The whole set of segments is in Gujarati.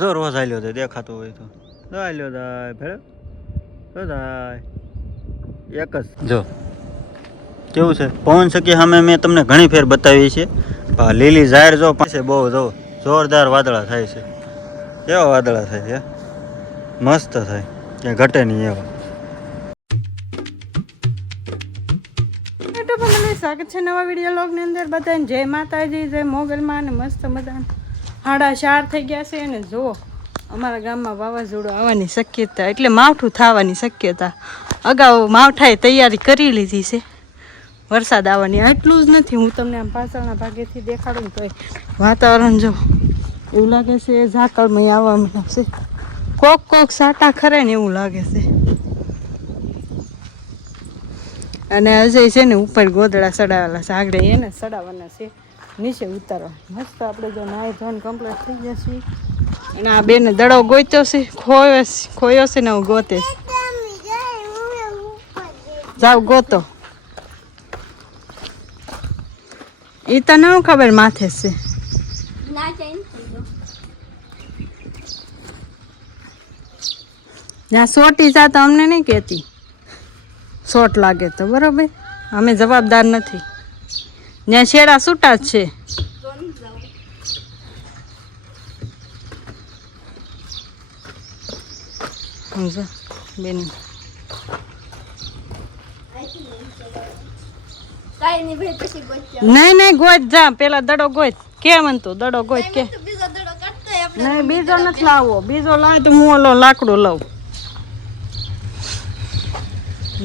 જો રોજ આલ્યો તો દેખાતો હોય તો આલ્યો થાય ભેળ તો થાય એક જ જો કેવું છે પવન શકી સામે મેં તમને ઘણી ફેર બતાવી છે લીલી ઝાડ જો પાસે બહુ જો જોરદાર વાદળા થાય છે કેવા વાદળા થાય છે મસ્ત થાય ક્યાં ઘટે નહીં એવા સ્વાગત છે નવા વિડીયો લોગની અંદર બધાને જય માતાજી જય મોગલમાં અને મસ્ત મજાને 4:30 થઈ ગયા છે અને જુઓ અમારા ગામમાં વાવાઝોડું આવવાની શક્યતા એટલે માવઠું થવાની શક્યતા અગાઉ માવઠાએ તૈયારી કરી લીધી છે વરસાદ આવવાની એટલું જ નથી હું તમને આમ પાછળના ભાગેથી દેખાડું તો વાતાવરણ જો એવું લાગે છે ઝાકળમાં આવવા મળશે કોક સાટા ખરે ને એવું લાગે છે અને અજય છે ને ઉપર ગોદડા ચડાવેલા છે આગળ એને ચડાવવાના છે નીચે ઉતારવા મસ્ત આપણે જો નાય ધોન કમ્પ્લીટ થઈ જશે અને આ બેને દડો ગોત્યો છે ખોયો છે ને હું ગોતે જાવ ગોતો એ તો ન ખબર માથે છે જ્યાં સોટી જા તો અમને નહીં કહેતી શોટ લાગે તો બરાબર અમે જવાબદાર નથી ત્યાં શેડા છૂટા જ છે સમજો બેન નહીં ગોત જા પેલા દડો ગોત કે મનતો દડો ગોત કે નહીં બીજો નથી લાવવો બીજો લાવે તો હું ઓલો લાકડું લઉં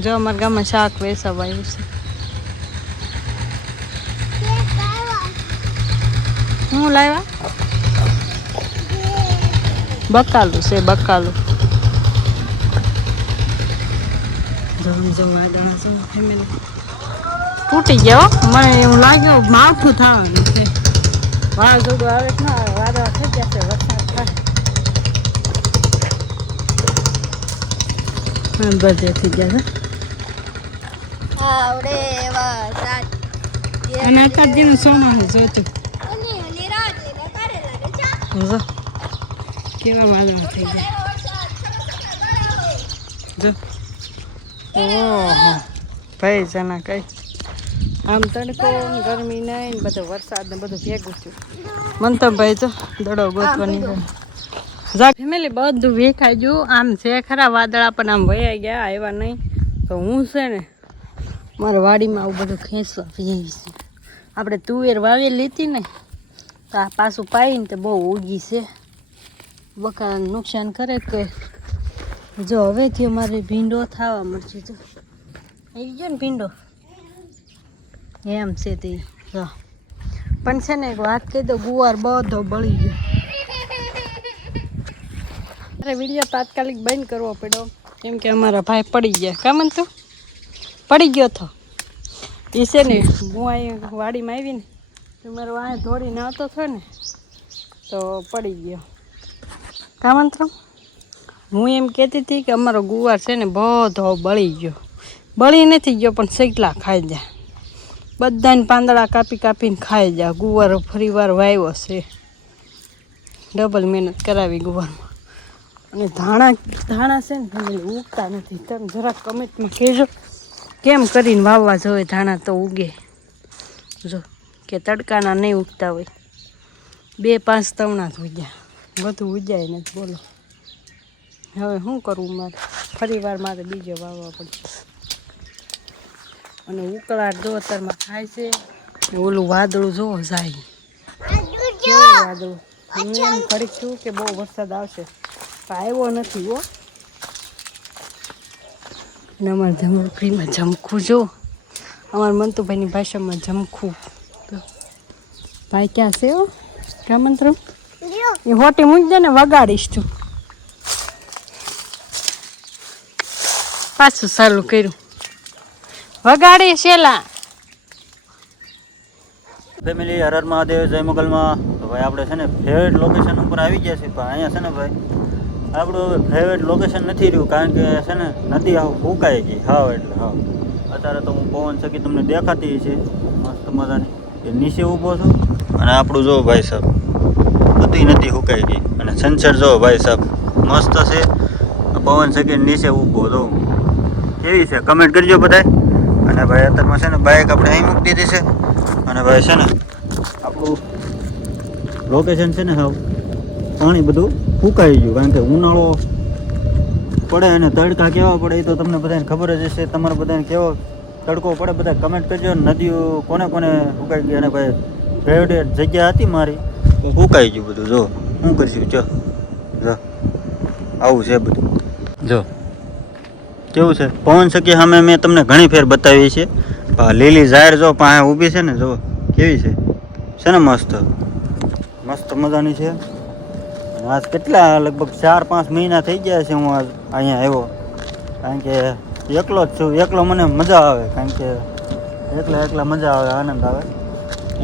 જો અમારા ગામમાં શાક વેચાવા આવ્યું છે હું લાવ્યા બકાલું છે બકાલું તૂટી ગયો મને એવું લાગ્યું માવઠું થવાનું છે વાવાઝોડું આવે ના વાદળા થઈ ગયા છે વરસાદ થાય બધે થઈ ગયા છે અને અત્યારે સોમાનું જોતું કેવા વાદળા થઈ ગયા જો ઓહો ભાઈ જના કઈ આમ તડકો ગરમી નહીં બધો વરસાદ ને બધું ભેગું થયું મન તો ભાઈ તો દડો ગોતવાની ફેમિલી બધું વેખાઈ ગયું આમ છે ખરા વાદળા પણ આમ વયા ગયા આવ્યા નહીં તો હું છે ને મારા વાડીમાં આવું બધું ખેંચવા જઈશ આપણે તુવેર વાવી લીધી ને તો આ પાછું પાઈને તો બહુ ઉગી છે બકારાને નુકસાન કરે કે જો હવેથી અમારે ભીંડો થવા મળશે તો આવી ગયો ને ભીંડો એમ છે તે જો પણ છે ને એક વાત કહી દો ગુવાર બધો બળી ગયો અરે વિડીયો તાત્કાલિક બંધ કરવો પડ્યો કેમ કે અમારા ભાઈ પડી ગયા કામન તો પડી ગયો તો એ છે ને હું અહીં વાડીમાં આવી ને તો મારો આ ધોડીને આવતો થયો ને તો પડી ગયો કામંત્ર હું એમ કહેતી હતી કે અમારો ગુવાર છે ને બધો બળી ગયો બળી નથી ગયો પણ સૈકલા ખાઈ જાય બધાને પાંદડા કાપીને ખાઈ જાય ગુવાર ફરી વાર વાવ્યો છે ડબલ મહેનત કરાવી ગુવારમાં અને ધાણા છે ને ફેમિલી ઉગતા નથી તમે જરાક કમેન્ટમાં કહેજો કેમ કરીને વાવવા જોઈએ ધાણા તો ઉગે જો કે તડકાના નહીં ઉગતા હોય 2-5 તવણા જ ઉગ્યા બધું ઉજાય નથી બોલો હવે શું કરવું મારે ફરી વાર મારે બીજો વાવવા પડશે અને ઉકળાટ જો અત્યારમાં થાય છે ઓલું વાદળું જોવો જાય વાદળું હું એમ ફરી છું કે બહુ વરસાદ આવશે પણ આવ્યો નથી હો અને અમારા જમખુમાં જમખું જો અમારા મંતુભાઈની ભાષામાં જમખું ભાઈ ક્યાં છે હો ક્યાં મંત્ર એ હોટી મૂકજે ને વગાડીશ તું પાછું ચાલુ કર્યું વગાડી શેલા ફેમિલી હર હર મહાદેવ જય મોગલમાં તો ભાઈ આપણે છે ને ફેવરેટ લોકેશન ઉપર આવી ગયા છે પણ અહીંયા છે ને ભાઈ આપણું હવે ફેવરેટ લોકેશન નથી રહ્યું કારણ કે છે ને નદી હાવ ફૂંકાઈ ગઈ હાવ એટલે હાવ અત્યારે તો હું પવન શકી તમને દેખાતી છે મસ્ત મજાની એ નીચે ઊભો છું અને આપણું જો ભાઈ સાહેબ બધી નદી ફૂંકાઈ ગઈ અને સનસેટ જો ભાઈ સાહેબ મસ્ત છે. પવન સકી નીચે ઊભો તો કેવી છે કમેન્ટ કરજો બધાય. અને ભાઈ અત્યારમાં છે ને બાઇક આપણે અહીં મૂકી દીધી છે. અને ભાઈ છે ને આપણું લોકેશન છે ને હાવ પાણી બધું ફૂંકાઈ ગયું, કારણ કે ઉનાળો પડે અને તડકા કેવા પડે એ તો તમને બધાને ખબર જ હશે. તમારે બધાને કેવો તડકો પડે બધા કમેન્ટ કરજો. નદીઓ કોને કોને ફૂંકાઈ ગઈ. અને ભાઈ ફેવરેટ જગ્યા હતી મારી તો ફૂંકાઈ ગયું બધું. જો શું કરીશું, જો આવું છે બધું. જો કેવું છે પવન સખી સામે મેં તમને ઘણી ફેર બતાવી છે. લીલી ઝાડ જો પાસે ઊભી છે ને, જો કેવી છે ને મસ્ત મસ્ત મજાની છે. આજ કેટલા લગભગ 4-5 મહિના થઈ ગયા છે હું આજ અહીંયા આવ્યો, કારણ કે એકલો જ છું. એકલો મને મજા આવે, કારણ કે એકલા મજા આવે, આનંદ આવે.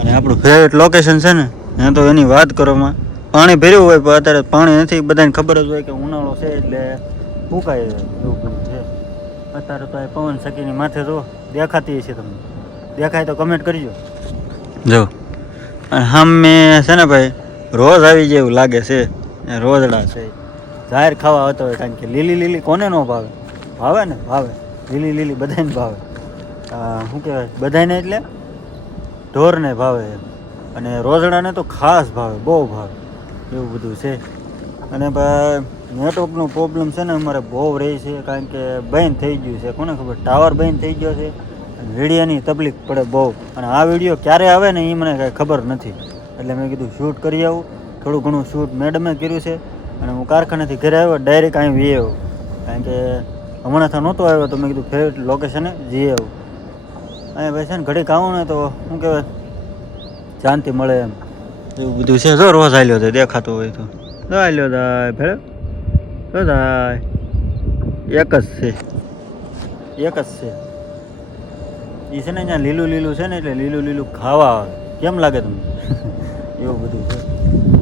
અને આપણું ફેવરેટ લોકેશન છે ને ત્યાં તો એની વાત કરવામાં પાણી ભર્યું હોય, પણ અત્યારે પાણી નથી. બધાને ખબર જ હોય કે ઉનાળો છે એટલે ફૂંકાય એવું બધું છે. અત્યારે તો આ પવન સખીની માથે જો દેખાતી હશે તમને, દેખાય તો કમેન્ટ કરજો. જો અને સામે છે ને ભાઈ રોજ આવી જાય એવું લાગે છે. રોજડા છે, ઝાર ખાવા આવતો હોય, કારણ કે લીલી કોને ન ભાવે? ભાવે ને, ભાવે. લીલી બધાને ભાવે. શું કહેવાય, બધાને એટલે ઢોરને ભાવે, અને રોજડાને તો ખાસ ભાવે, બહુ ભાવે, એવું બધું છે. અને ભાઈ નેટવર્કનો પ્રોબ્લેમ છે ને અમારે બહુ રહે છે, કારણ કે બંધ થઈ ગયું છે. કોને ખબર, ટાવર બંધ થઈ ગયો છે. વિડીયોની તકલીફ પડે બહુ. અને આ વિડીયો ક્યારે આવે ને એ મને કાંઈ ખબર નથી, એટલે મેં કીધું શૂટ કરી આવું. થોડું ઘણું શૂટ મેડમે કર્યું છે. અને હું કારખાનેથી ઘરે આવ્યો ડાયરેક્ટ અહીં વી આવ્યો, કારણ કે હમણાં નહોતો આવ્યો તો મેં કીધું ફેવરેટ લોકેશને જઈ આવું. અહીંયા ભાઈ છે ને ઘડીક આવું ને તો શું કહેવાય શાંતિ મળે એમ, એવું બધું છે. જો રોજ હાલ્યો થાય દેખાતો હોય તો હાલ્યો થાય ભેળ થાય. એક જ છે એ છે ને અહીંયા લીલું છે ને, એટલે લીલું ખાવા આવે. કેમ લાગે તમને? એવું બધું છે.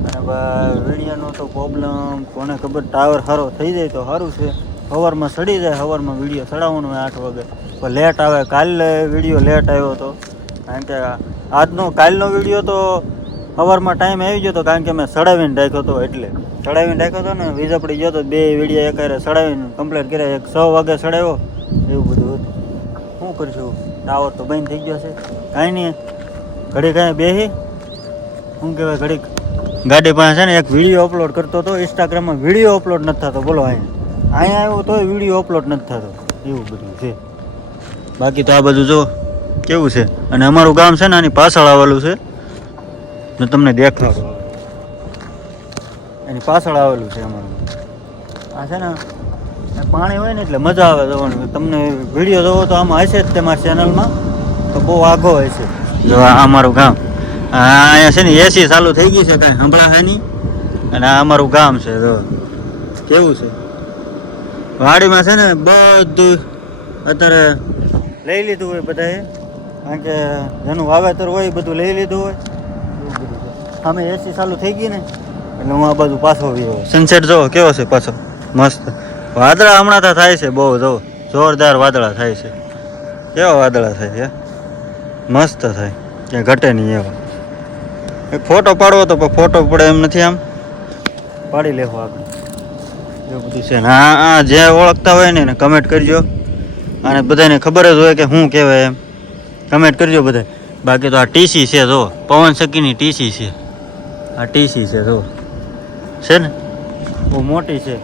અને ભાઈ વિડીયોનો તો પ્રોબ્લેમ કોને ખબર. ટાવર સારો થઈ જાય તો સારું છે. સવારમાં સડી જાય, સવારમાં વિડીયો ચડાવવાનો હોય 8 વાગે, પણ લેટ આવે. કાલે વિડીયો લેટ આવ્યો હતો, કારણ કે કાલનો વિડીયો તો સવારમાં ટાઈમ આવી ગયો હતો, કારણ કે મેં સડાવીને રાખ્યો હતો. એટલે સડાવીને રાખ્યો હતો ને, વીજ પડી ગયો તો 2 વિડીયો એકારે સડાવીને કમ્પ્લીટ કર્યા. 6 વાગે સડાવ્યો, એવું બધું હતું. શું કરીશું, ટાવર તો બંધ થઈ ગયો છે. કાંઈ નહીં, ઘડીક કાંઈ બેસી શું કહેવાય, ઘડીક ગાડી પાસે છે ને એક વિડીયો અપલોડ કરતો હતો. ઇન્સ્ટાગ્રામમાં વિડીયો અપલોડ નથી થતો, બોલો. અહીંયા આવ્યો તોય વિડીયો અપલોડ નથી થતો, એવું બધું છે. બાકી તો આ બધું જો કેવું છે. અને અમારું ગામ છે ને આની પાછળ આવેલું છે, મેં તમને દેખાડું. એની પાછળ આવેલું છે અમારું. આ છે ને પાણી હોય ને એટલે મજા આવે જોવાની. તમને વિડીયો જોવો તો આમાં હશે જ તમારી ચેનલમાં, તો બહુ આઘો હશે. જો આ અમારું ગામ, અહીંયા છે ને એસી ચાલુ થઈ ગઈ છે, કાંઈ સંભળાશે નહીં. અને આ અમારું ગામ છે, જો કેવું છે. વાડીમાં છે ને બધું અત્યારે લઈ લીધું હોય બધાએ, કારણ કે જેનું વાવેતર હોય એ બધું લઈ લીધું હોય, એવું બધું છે. સામે એસી ચાલુ થઈ ગઈ ને એટલે હું આ બાજુ પાછો ગયો. સનસેટ જો કેવો છે પાછો, મસ્ત. વાદળા હમણાં તો થાય છે બહુ, જો જોરદાર વાદળા થાય છે. કેવા વાદળા થાય છે, મસ્ત થાય, ક્યાં ઘટે નહીં એવા. એક ફોટો પાડવો તો પણ ફોટો પડે એમ નથી, આમ પાડી લેવો આપણે, એવું બધું છે. ને આ જે ઓળખતા હોય ને એને કમેન્ટ કરજો. અને બધાને ખબર જ હોય કે શું કહેવાય એમ, કમેન્ટ કરજો બધા. બાકી તો આ ટીસી છે, જો પવન સખીની ટીસી છે. આ ટીસી છે, જો છે ને બહુ મોટી છે.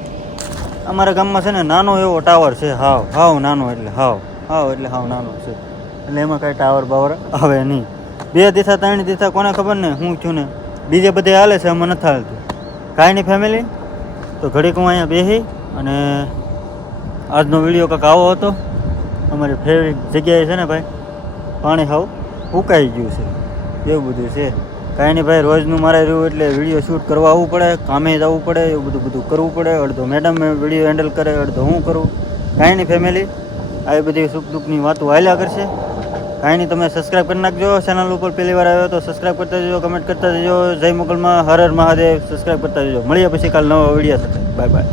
અમારા ગામમાં છે ને નાનો એવો ટાવર છે, હાવ નાનો, એટલે હાવ નાનો છે. એટલે એમાં કાંઈ ટાવર બાવર આવે નહીં. 2 દીથા 3 દીથા કોને ખબર ને હું છું ને, બીજે બધે હાલે છે, એમાં નથી હાલતું. કાંઈ નહીં ફેમિલી, તો ઘડીક હું અહીંયા બેસી અને આજનો વિડીયો કંઈક આવો હતો. અમારી ફેવરેટ જગ્યાએ છે ને ભાઈ પાણી હાવ ફૂંકાઈ ગયું છે, એવું બધું છે. કાંઈ નહીં ભાઈ, રોજનું મારે રહ્યું એટલે વિડીયો શૂટ કરવા આવવું પડે, કામે જવું પડે, એવું બધું કરવું પડે. અડધો મેડમ વિડીયો હેન્ડલ કરે, અડધો હું કરું. કાંઈ નહીં ફેમિલી, આવી બધી સુખ દુઃખની વાતો હાલ્યા કરશે. કાંઈ નહીં, તમે સબસ્ક્રાઈબ કરી નાખજો. ચેનલ ઉપર પહેલી વાર આવ્યો તો સબસ્ક્રાઈબ કરતા જજો, કમેન્ટ કરતા જજો. જય મોગલમાં, હર હર મહાદેવ. સબસ્ક્રાઈબ કરતા જજો. મળીએ પછી કાલ નવા વિડીયો સાથે. Bye bye.